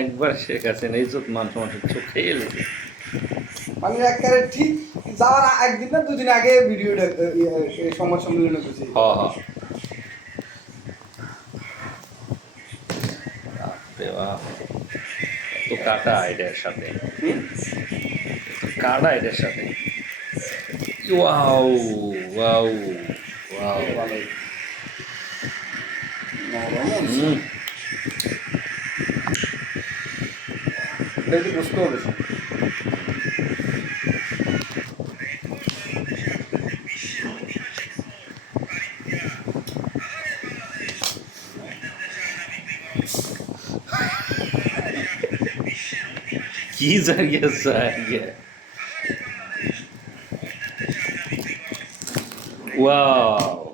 একবার শেখ হাসিনা ইজ্জত মান চোখে মানে একেবারে ঠিক যাওয়ার একদিন না দুদিন আগে ভিডিওটা সংবাদ সম্মেলনে করছি হ হ। বাপরে বাপ, এত কাটা এটার সাথে। কাটা এটার সাথে। Uau! Uau! Uau! Hum. Leite gostoso. Assim. Que जरिया सा Wow.